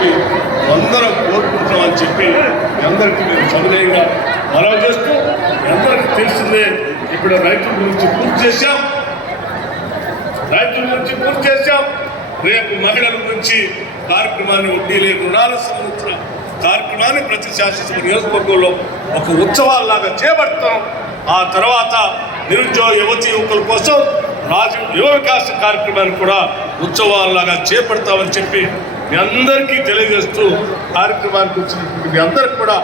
చెప్పి అందరం కోరుకుంటున్నామని చెప్పి అందరికీ మేము సవినయంగా మనవి చేస్తూ అందరికీ తెలిసిందే ఇప్పుడు రైతుల గురించి పూర్తి చేశాం. రేపు మహిళల గురించి కార్యక్రమాన్ని వడ్డీ లేని రుణాలకు సంబంధించిన కార్యక్రమాన్ని ప్రతి శాసనసభ నియోజకవర్గంలో ఒక ఉత్సవాల్లాగా చేపడతాం. ఆ తర్వాత నిరుద్యోగ యువకుల కోసం రాజీవ్ యువ వికాస కార్యక్రమాన్ని కూడా ఉత్సవాల్లాగా చేపడతామని చెప్పి మీ అందరికీ తెలియజేస్తూ కార్యక్రమానికి వచ్చినటువంటి మీ అందరికి కూడా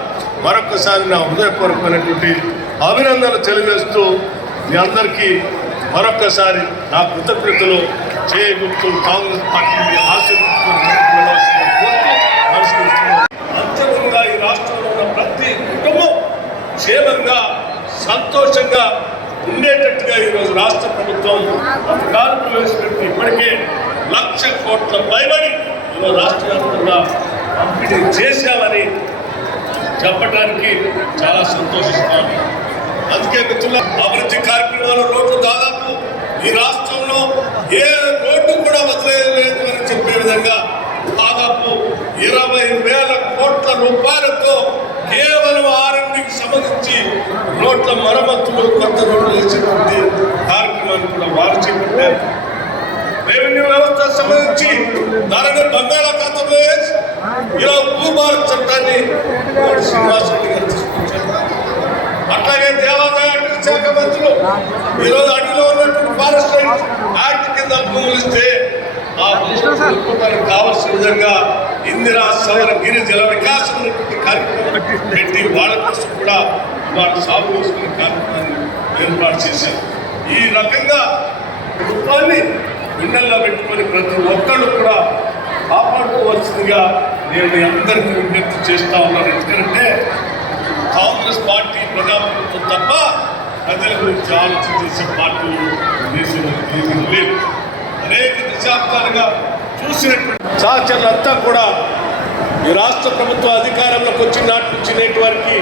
మరొకసారి నా హృదయపూర్వకమైనటువంటి అభినందనలు తెలియజేస్తూ మీ అందరికీ మరొకసారి నా కృతజ్ఞతలు చేయగుప్తూ కాంగ్రెస్ పార్టీని అంతిమంగా ఈ రాష్ట్రంలో ఉన్న ప్రతి కుటుంబం క్షేమంగా సంతోషంగా ఉండేటట్టుగా ఈరోజు రాష్ట్ర ప్రభుత్వం పథకాలు ప్రవేశపెట్టి ఇప్పటికే 1,00,000 కోట్ల పైబడి ఈరోజు రాష్ట్ర వ్యాప్తంగా పంపిణీ చేశామని చెప్పడానికి చాలా సంతోషిస్తాను. అందుకే మిత్రుల అభివృద్ధి కార్యక్రమాల రోడ్లు దాదాపు ఈ రాష్ట్రంలో ఏ రోడ్డు కూడా వదిలేదు అని చెప్పే విధంగా దాదాపు 20,000 కోట్ల రూపాయలతో కేవలం ఆర్ఎండ్కి సంబంధించి రోడ్ల మరమ్మతులు కొత్త రోడ్లు వేసేటువంటి కార్యక్రమాన్ని కూడా వారు చేపట్టారు. రెవెన్యూ వ్యవస్థ సంబంధించి దానిని బంగాళాఖాతంలో ఇలా భూభారత్ చట్టాన్ని శ్రీనివాసరెడ్డి గారు తీసుకొచ్చారు. అట్లాగే దేవాదాయ శాఖ మంత్రులు ఈరోజు అడవిలో ఉన్నటువంటి ఫారెస్ట్ యాక్ట్ కింద భూములు ఇస్తే ఆ భూములకు కావాల్సిన విధంగా ఇందిరా సౌర గిరి జల వికాసం అనేటువంటి కార్యక్రమం పెట్టి వాళ్ళ కోసం కూడా వాళ్ళు సాగు చేసుకునే కార్యక్రమాన్ని ఏర్పాటు చేశారు. ఈ రకంగా ప్రభుత్వాన్ని గుండెల్లో పెట్టుకొని ప్రతి ఒక్కళ్ళు కూడా కాపాడుకోవాల్సిందిగా నేను మీ అందరికీ విజ్ఞప్తి చేస్తా ఉన్నాను. ఎందుకంటే కాంగ్రెస్ పార్టీ ప్రజాప్రభుత్వం తప్ప ప్రజల గురించి ఆలోచన చేసే పార్టీలు దేశంలో లేవు. అనేక దశాబ్దాలుగా చూసినటువంటి సహచరులంతా కూడా ఈ రాష్ట్ర ప్రభుత్వం అధికారంలోకి వచ్చిన నాటి నుంచి నేటి వారికి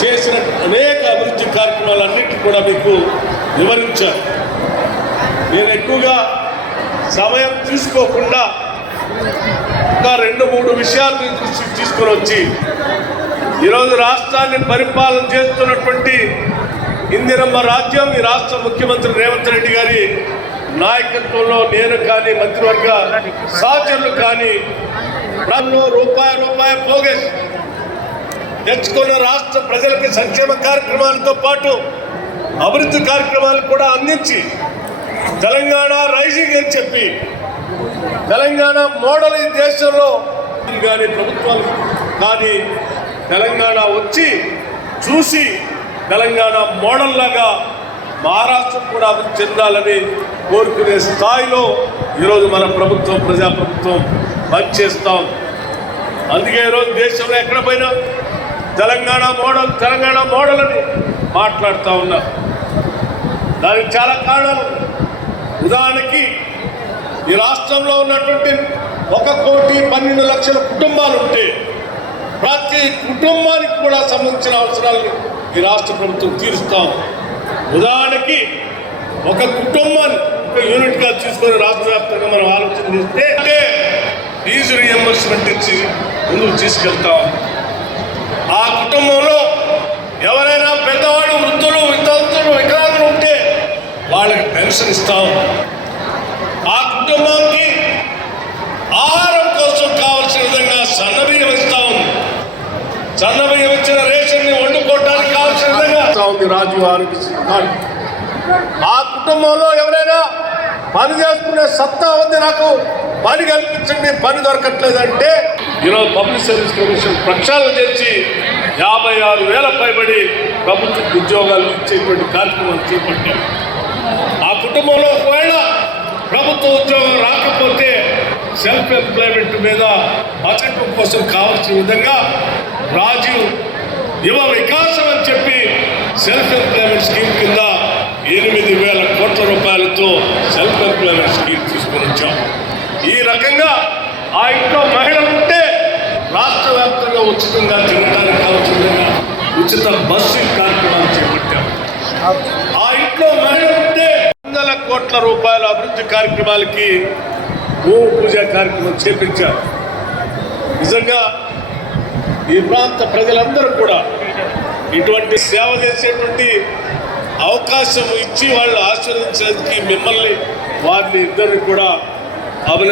చేసిన అనేక అభివృద్ధి కార్యక్రమాలన్నింటినీ కూడా మీకు వివరించారు. నేను ఎక్కువగా సమయం తీసుకోకుండా ఇంకా 2-3 విషయాలను దృష్టికి తీసుకొని వచ్చి ఈరోజు రాష్ట్రాన్ని పరిపాలన చేస్తున్నటువంటి ఇందిరమ్మ రాజ్యం ఈ రాష్ట్ర ముఖ్యమంత్రి రేవంత్ రెడ్డి గారి నాయకత్వంలో నేను కానీ మంత్రివర్గ సహచరులు కానీ రూపాయి పోగేసి తెచ్చుకున్న రాష్ట్ర ప్రజలకి సంక్షేమ కార్యక్రమాలతో పాటు అభివృద్ధి కార్యక్రమాలు కూడా అందించి తెలంగాణ రైజింగ్ అని చెప్పి తెలంగాణ మోడల్ ఈ దేశంలో కానీ ప్రభుత్వాలు కానీ తెలంగాణ వచ్చి చూసి తెలంగాణ మోడల్ లాగా మహారాష్ట్ర కూడా అభివృద్ధి చెందాలని కోరుకునే స్థాయిలో ఈరోజు మన ప్రభుత్వం ప్రజాప్రభుత్వం పనిచేస్తాం. అందుకే ఈరోజు దేశంలో ఎక్కడ పోయినా తెలంగాణ మోడల్ అని మాట్లాడుతూ ఉన్నారు. దానికి చాలా కారణాలు. ఉదాహరణకి ఈ రాష్ట్రంలో ఉన్నటువంటి 1,12,00,000 కుటుంబాలు ఉంటే ప్రతి కుటుంబానికి కూడా సంబంధించిన అవసరాలను ఈ రాష్ట్ర ప్రభుత్వం తీరుస్తాం. ఉదాహరణకి ఒక కుటుంబాన్ని ఒక యూనిట్గా తీసుకొని రాష్ట్ర వ్యాప్తంగా మనం ఆలోచన చేస్తే ఫీజు రీఎంబర్స్మెంట్ ఇచ్చి ముందుకు తీసుకెళ్తాం. ఆ కుటుంబంలో ఎవరైనా పెద్దవాడు వృద్ధులు వితంతులు వికలాంగులు ఉంటే వాళ్ళకి పెన్షన్ ఇస్తాం. ఆ కుటుంబానికి ఆహారం కోసం కావాల్సిన విధంగా సన్నబియ్యం ఇస్తాం. సన్నబియ్యం ఇచ్చిన రేషన్ని వండుకోవడానికి కావాల్సిన విధంగా ఉంది రాజీవ్ ఆరోగ్య కార్డు. ఆ కుటుంబంలో ఎవరైనా పని చేసుకునే సత్తా ఉంది, నాకు పని కల్పించండి, పని దొరకట్లేదంటే ఈరోజు పబ్లిక్ సర్వీస్ కమిషన్ ప్రక్షాళన చేసి 56,000 పైబడి ప్రభుత్వ ఉద్యోగాలు ఇచ్చేటువంటి కార్యక్రమాలు చేపట్టారు. ఆ కుటుంబంలో ఒకవేళ ప్రభుత్వ ఉద్యోగం రాకపోతే సెల్ఫ్ ఎంప్లాయ్మెంట్ మీద బతకడం కోసం కావాల్సిన విధంగా రాజీవ్ యువ వికాసం అని చెప్పి సెల్ఫ్ ఎంప్లాయ్మెంట్ స్కీమ్ కింద 8,000 కోట్ల రూపాయలతో సెల్ఫ్ ఎంప్లాయ్మెంట్ స్కీమ్ తీసుకొని వచ్చాం. ఈ రకంగా ఆ ఇంట్లో మహిళలు ఉంటే రాష్ట్ర వ్యాప్తంగా ఉచితంగా తినడానికి కావాల్సిన విధంగా ఉచిత బస్సు కార్యక్రమాలు చేపట్టాం. ఆ ఇంట్లో మహిళలు ఉంటే 100 కోట్ల రూపాయల అభివృద్ధి కార్యక్రమాలకి భూమి పూజ కార్యక్రమం చేపించారు. నిజంగా ఈ ప్రాంత ప్రజలందరూ కూడా ఇటువంటి సేవ చేసేటువంటి అవకాశం ఇచ్చి వాళ్ళు ఆశీర్వదించడానికి మిమ్మల్ని వారిని ఇద్దరిని కూడా